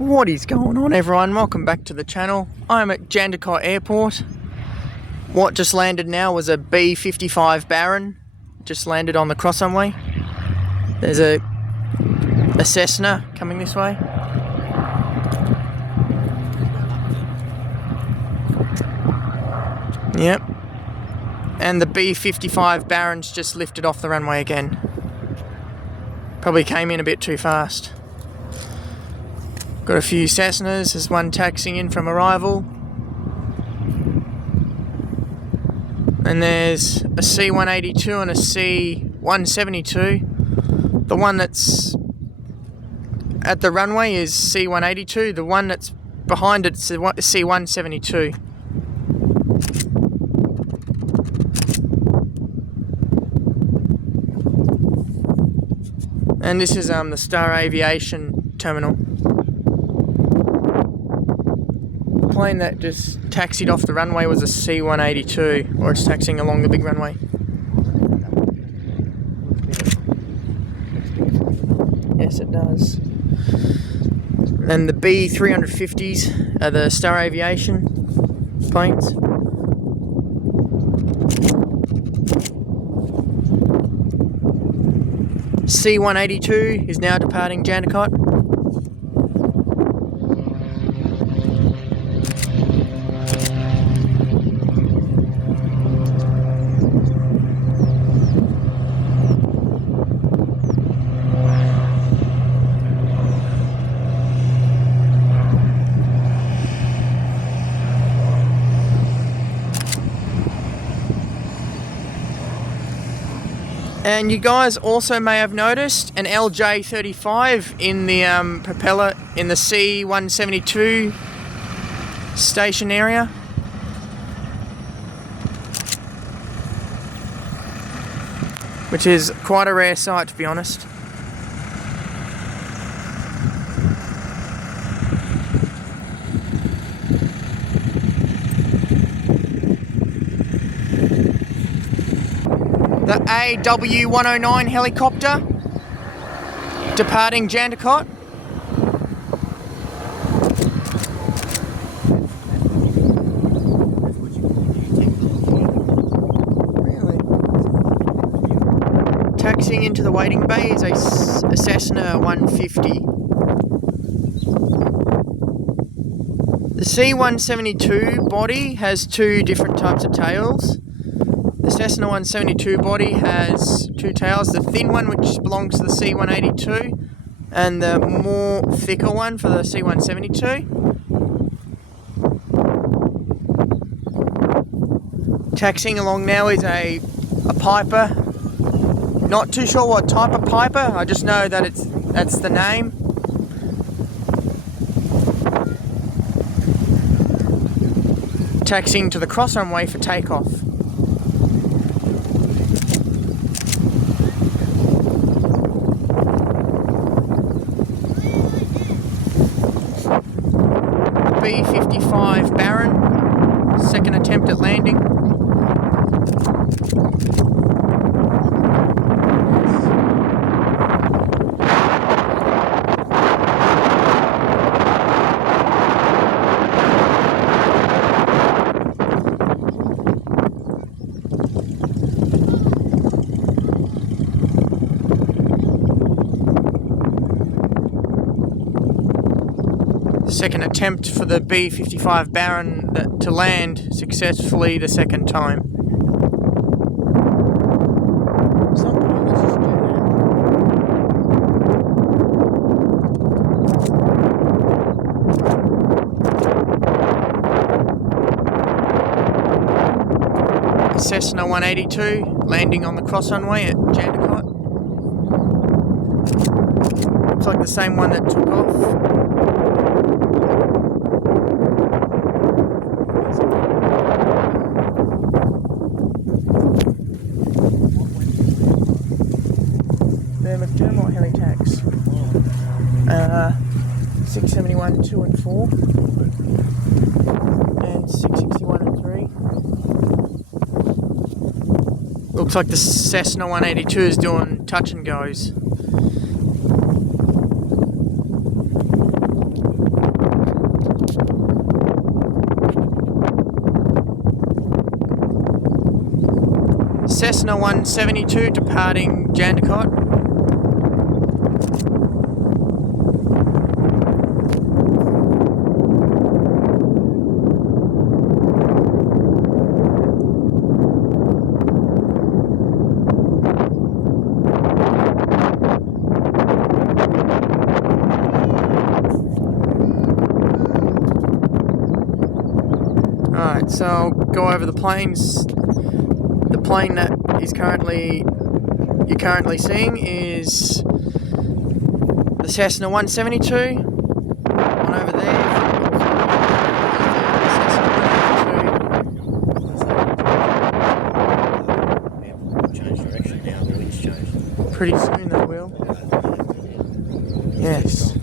What is going on, everyone? Welcome back to the channel. I'm at Jandakot Airport. What just landed now was a B-55 Baron. Just landed on the cross runway. There's a Cessna coming this way. Yep. And the B-55 Baron's just lifted off the runway again. Probably came in a bit too fast. Got a few Cessnas. There's one taxiing in from arrival. And there's a C-182 and a C-172. The one that's at the runway is C-182. The one that's behind it's C-172. And this is the Star Aviation terminal. The plane that just taxied off the runway was a C-182, or it's taxiing along the big runway. Yes, it does. And the B-350s are the Star Aviation planes. C-182 is now departing Jandakot. And you guys also may have noticed an LJ35 in the propeller in the C-172 station area. Which is quite a rare sight, to be honest. The AW109 helicopter departing Jandakot. Really? Taxiing into the waiting bay is a Cessna 150. The C-172 body has two different types of tails. The Cessna 172 body has two tails, the thin one which belongs to the C-182 and the more thicker one for the C-172. Taxiing along now is a Piper. Not too sure what type of Piper, I just know that that's the name. Taxiing to the cross runway for takeoff. B-55 Baron, second attempt at landing. Second attempt for the B-55 Baron to land successfully the second time. Cessna 182 landing on the cross runway at Jandakot. Looks like the same one that took off. Or helitax. 671, 2 and 4. And 661 and 3. Looks like the Cessna 182 is doing touch and goes. Cessna 172 departing Jandakot. Alright, so I'll go over the planes. The plane that you're currently seeing is the Cessna 172. One over there. Change direction now, the wind's changed. Pretty soon they will. Yes.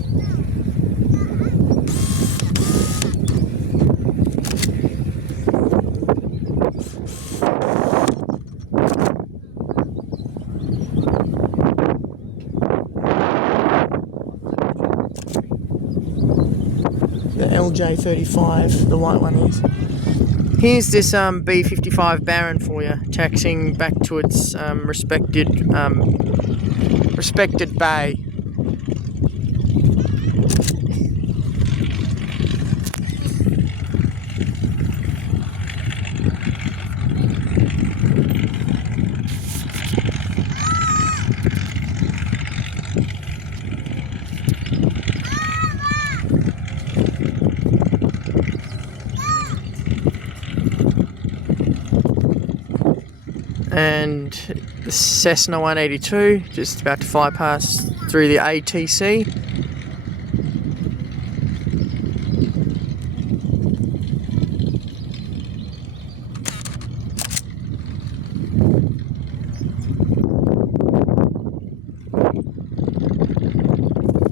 The LJ35, the white one is. Here's this B-55 Baron for you, taxiing back to its respected bay. And the Cessna 182 just about to fly past through the ATC.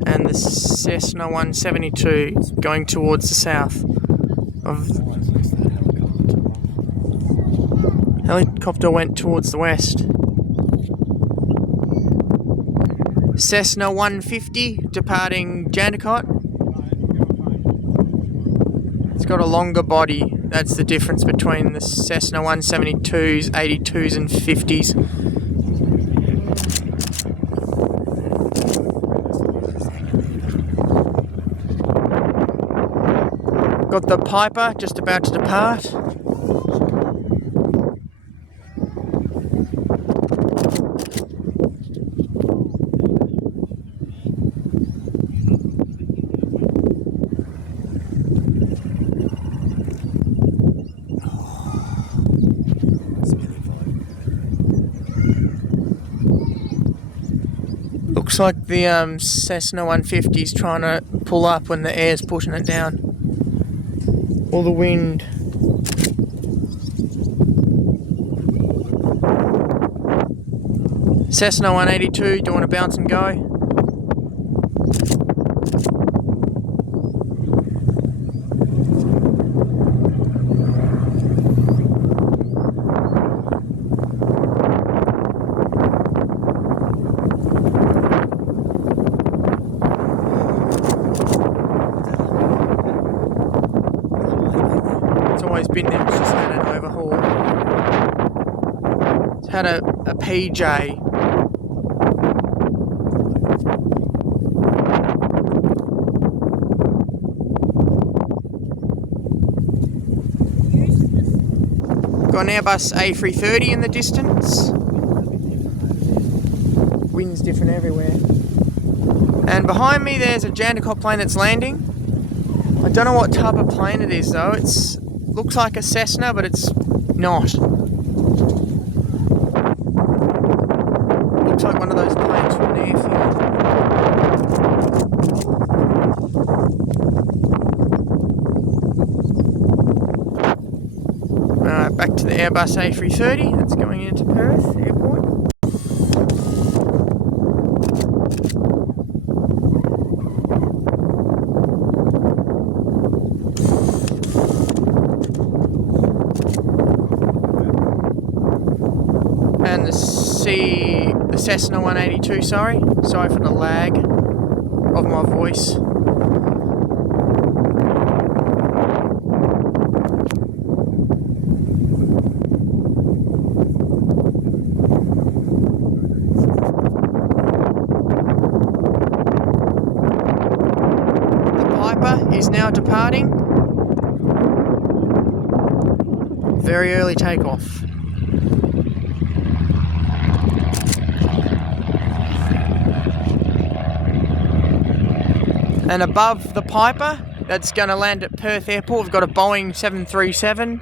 And the Cessna 172 going towards the south of. Helicopter went towards the west. Cessna 150 departing Jandakot. It's got a longer body. That's the difference between the Cessna 172s, 82s and 50s. Got the Piper just about to depart. Looks like the Cessna 150 is trying to pull up when the air's pushing it down. Or the wind. Cessna 182, do you want to bounce and go? Always been there, it's just had an overhaul. It's had a PJ. Got an Airbus A330 in the distance. Wind's different everywhere. And behind me there's a Jandakot plane that's landing. I don't know what type of plane it is though. It's looks like a Cessna, but it's not. Looks like one of those planes from an airfield. Back to the Airbus A330 that's going into Perth Airport. And the Cessna 182, sorry for the lag of my voice. is now departing. Very early takeoff. And above the Piper, that's going to land at Perth Airport, we've got a Boeing 737.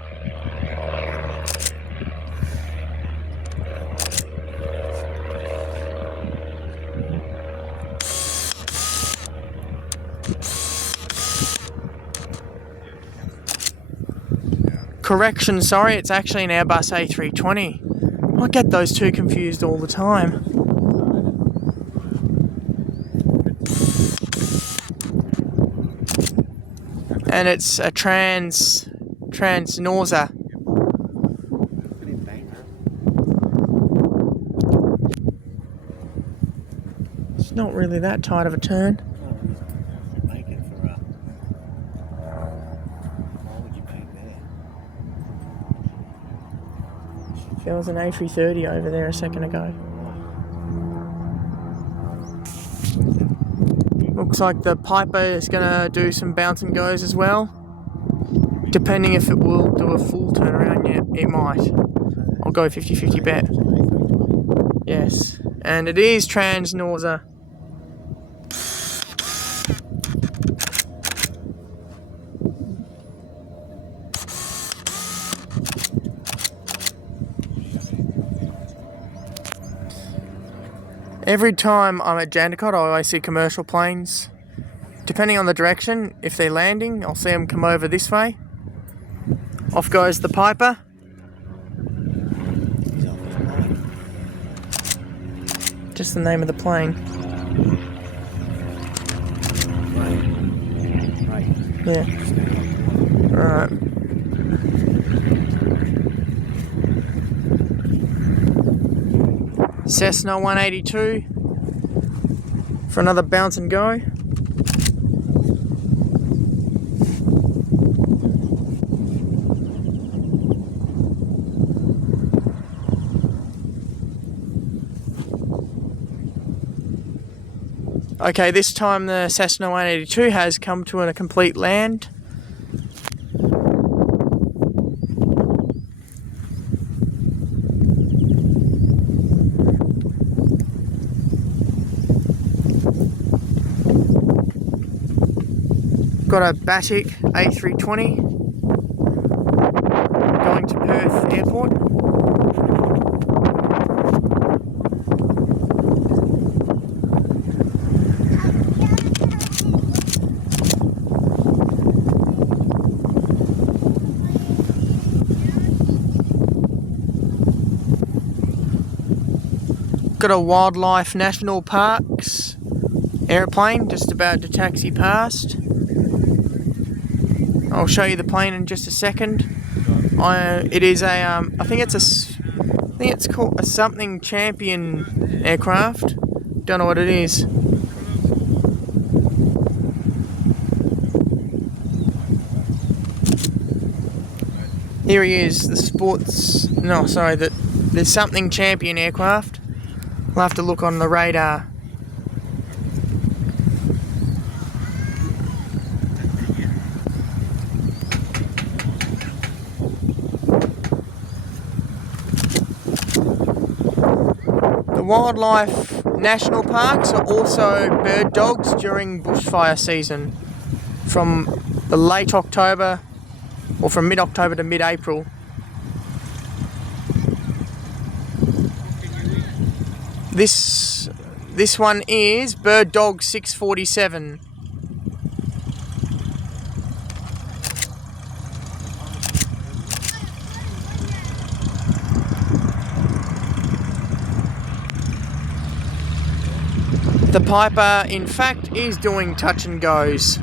Correction, sorry, it's actually an Airbus A320. I get those two confused all the time. And it's a trans-Norza. It's not really that tight of a turn. There was an A330 over there a second ago. Looks like the Piper is going to do some bounce and goes as well. Depending if it will do a full turnaround yet, it might. I'll go 50-50 bet. Yes, and it is trans-Norza. Every time I'm at Jandakot, I always see commercial planes. Depending on the direction, if they're landing, I'll see them come over this way. Off goes the Piper. Just the name of the plane. Yeah. Alright. Cessna 182 for another bounce and go. Okay, this time the Cessna 182 has come to a complete land. Got a Batik A320 going to Perth Airport. Got a Wildlife National Parks airplane just about to taxi past. I'll show you the plane in just a second. It is a, I think it's called a something champion aircraft. Don't know what it is. Here he is, the something champion aircraft. We'll have to look on the radar. The wildlife national parks are also bird dogs during bushfire season from the late October or from mid-October to mid-April. This one is Bird Dog 647. The Piper, in fact, is doing touch and goes.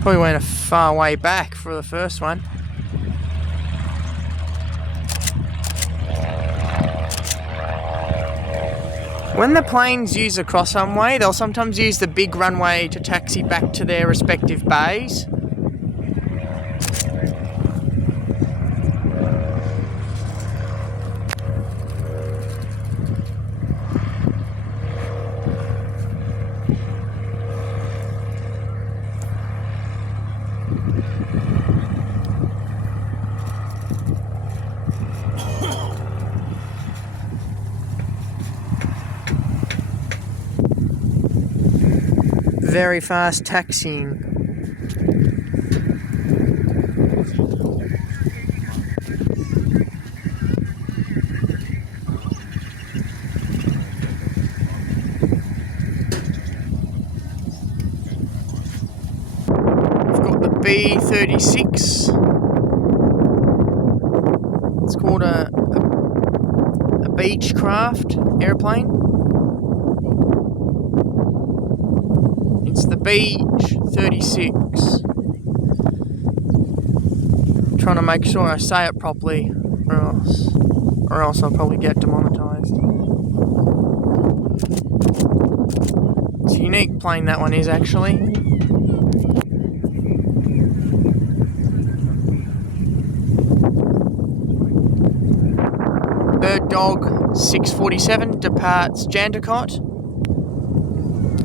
Probably went a far way back for the first one. When the planes use a cross runway, they'll sometimes use the big runway to taxi back to their respective bays. very fast taxiing. We've got the B-36. It's called a Beechcraft airplane. It's the Beech-36. Trying to make sure I say it properly, or else I'll probably get demonetized. It's a unique plane, that one is actually. Bird Dog 647 departs Jandakot,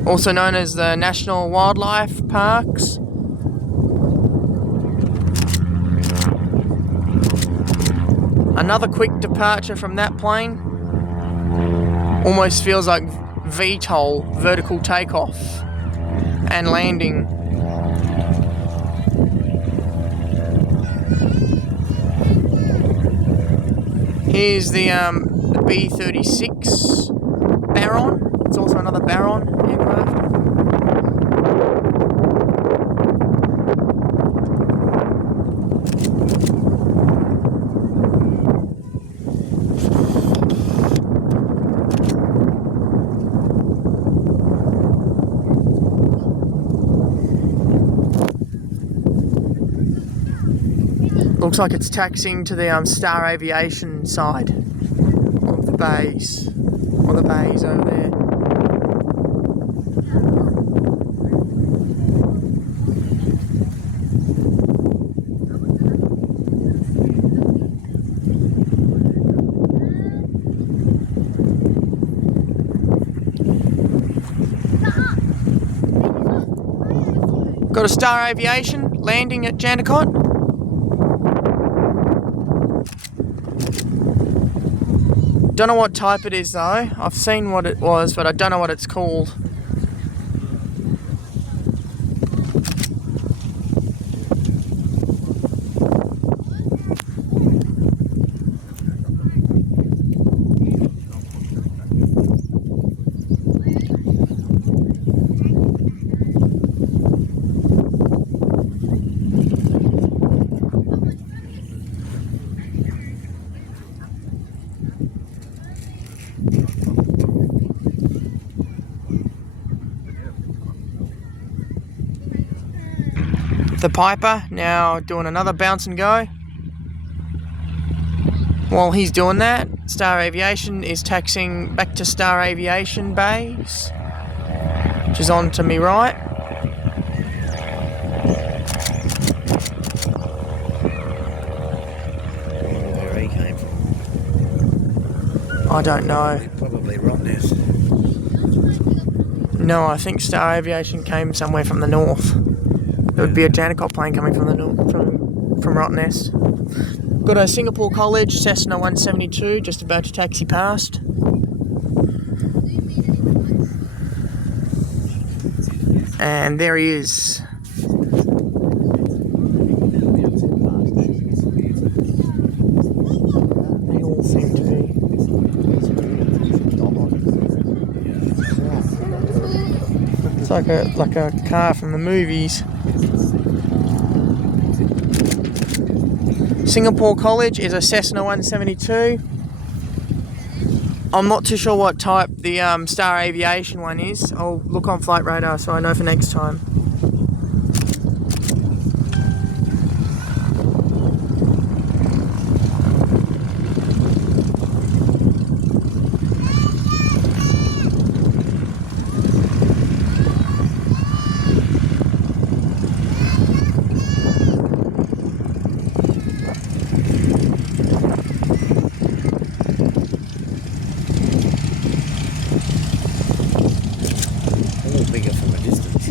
also known as the National Wildlife Parks. Another quick departure from that plane. Almost feels like VTOL, vertical takeoff and landing. Here's the B-36 Baron. It's also another Baron aircraft. Looks like it's taxiing to the Star Aviation side of the base, or the bays over there. Got a Star Aviation landing at Jandakot. Don't know what type it is though. I've seen what it was, but I don't know what it's called. The Piper now doing another bounce and go. While he's doing that, Star Aviation is taxiing back to Star Aviation base, which is on to me right. Where he came from. I don't know. Probably Rottnest. No, I think Star Aviation came somewhere from the north. It would be a jandakot plane coming from the north, from Rottnest. Got a Singapore College Cessna 172 just about to taxi past. And there he is. They all seem to be. It's like a car from the movies. Singapore College is a Cessna 172. I'm not too sure what type the Star Aviation one is. I'll look on Flight Radar so I know for next time. Bigger from a distance.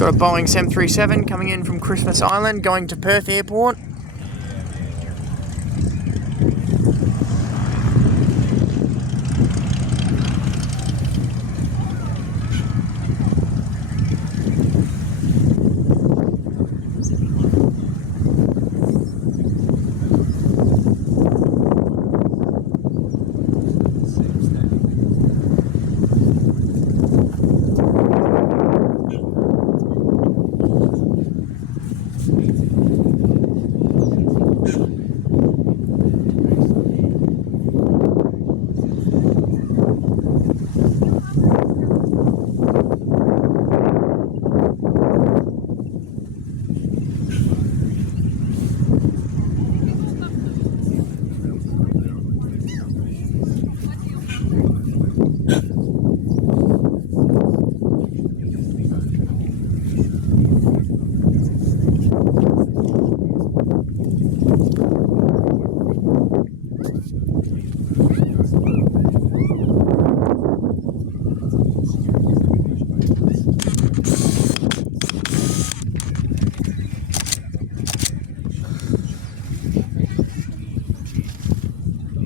Got a Boeing 737 coming in from Christmas Island, going to Perth Airport.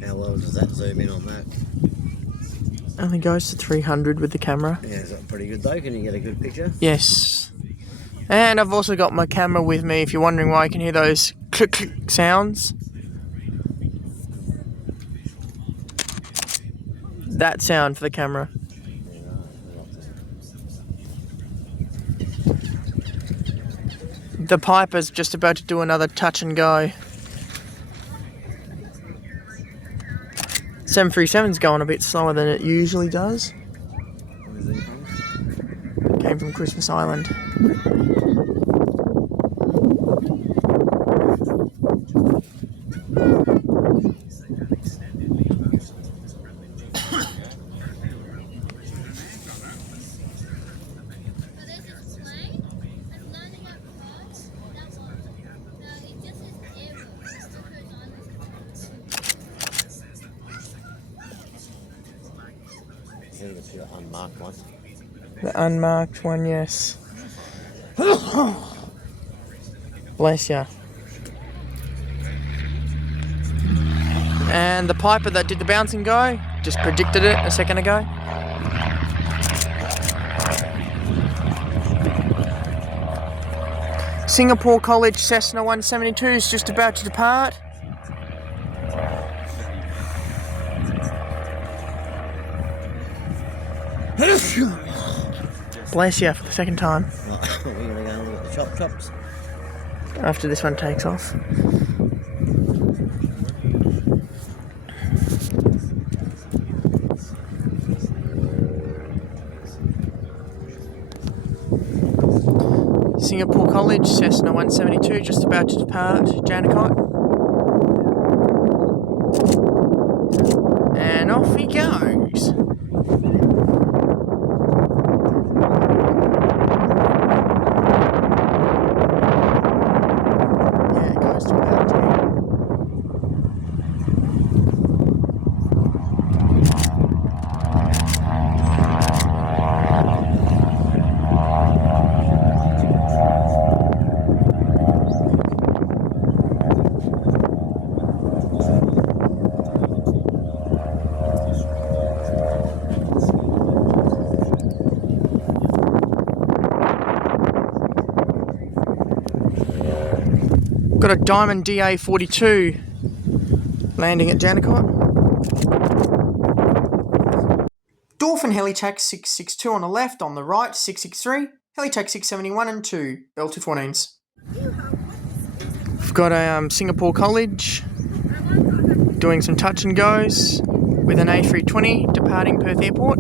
How well does that zoom in on that? Only goes to 300 with the camera. Yeah, is that pretty good though? Can you get a good picture? Yes. And I've also got my camera with me if you're wondering why I can hear those click click sounds. That sound for the camera. The Piper's just about to do another touch and go. 737's going a bit slower than it usually does. Where is it from? Came from Christmas Island. I think it's the unmarked one. The unmarked one, yes. Bless ya. And the Piper that did the bouncing go, just predicted it a second ago. Singapore College Cessna 172 is just about to depart. Bless you for the second time. We're going to go and look at the chop chops. After this one takes off. Singapore College Cessna 172 just about to depart Jandakot. And off he goes. Yeah, it goes to about 10. Got a Diamond DA42 landing at Jandakot. Dolphin Helitax 662 on the left, on the right 663, Helitax 671 and 2, L214s. We've got a Singapore College doing some touch and goes with an A320 departing Perth Airport.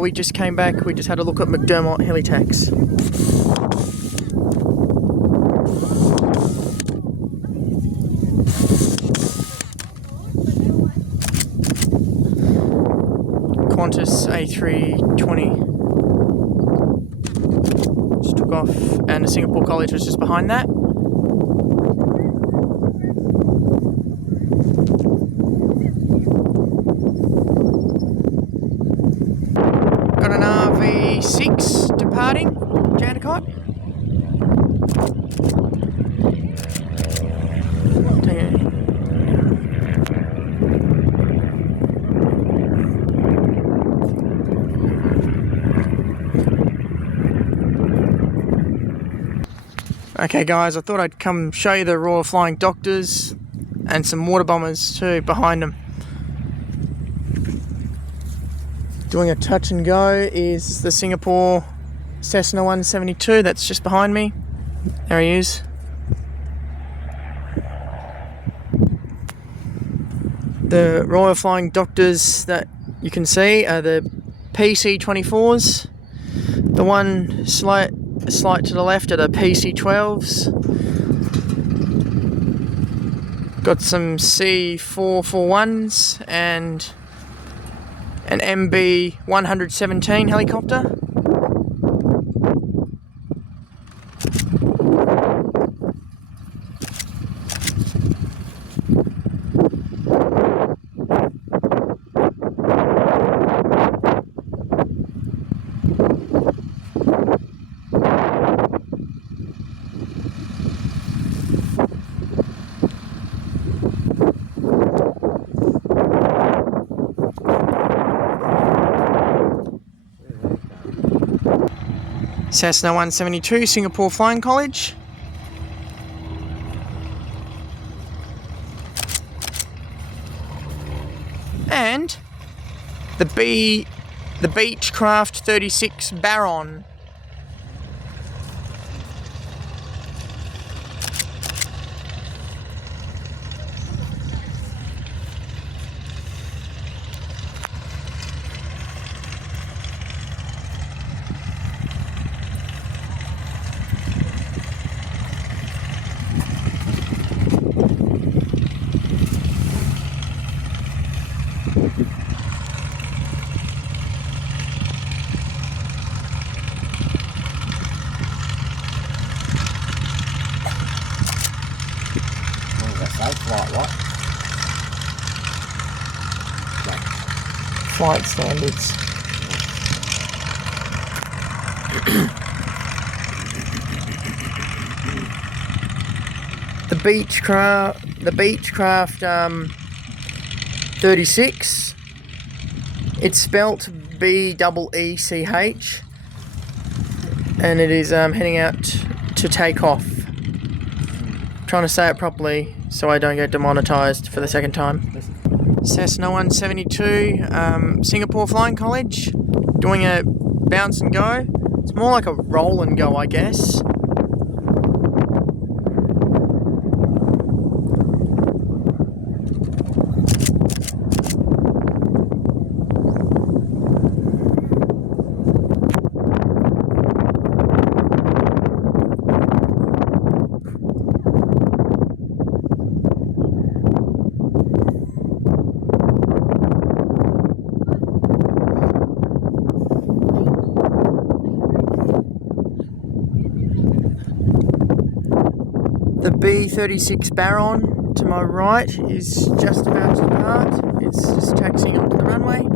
We just came back, we just had a look at McDermott Helitax. Qantas A320 just took off, and the Singapore College was just behind that. Got an RV V6 departing jandakot. Okay guys, I thought I'd come show you the Royal Flying Doctors and some water bombers too behind them. Doing a touch and go is the Singapore Cessna 172 that's just behind me. There he is. The Royal Flying Doctors that you can see are the PC-24s. The one slight to the left are the PC-12s. Got some C441s and an MB-117 helicopter. Cessna 172, Singapore Flying College. And the Beechcraft 36 Baron. Flight standards. The Beechcraft 36. It's spelt B-E-E-C-H, and it is heading out to take off. Trying to say it properly so I don't get demonetized for the second time. Cessna 172, Singapore Flying College, doing a bounce and go. It's more like a roll and go, I guess. The B-36 Baron to my right is just about to depart. It's just taxiing onto the runway.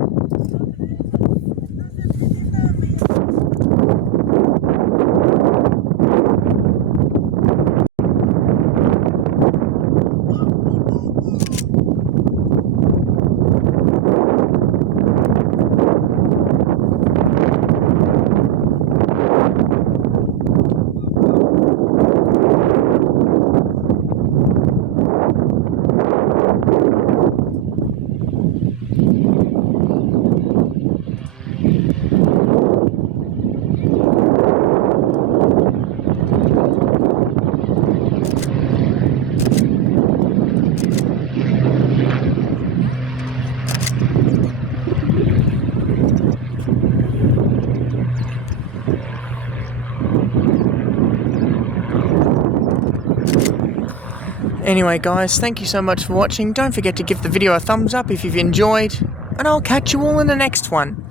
Anyway guys, thank you so much for watching. Don't forget to give the video a thumbs up if you've enjoyed, and I'll catch you all in the next one.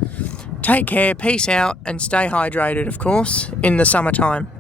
Take care, peace out, and stay hydrated, of course, in the summertime.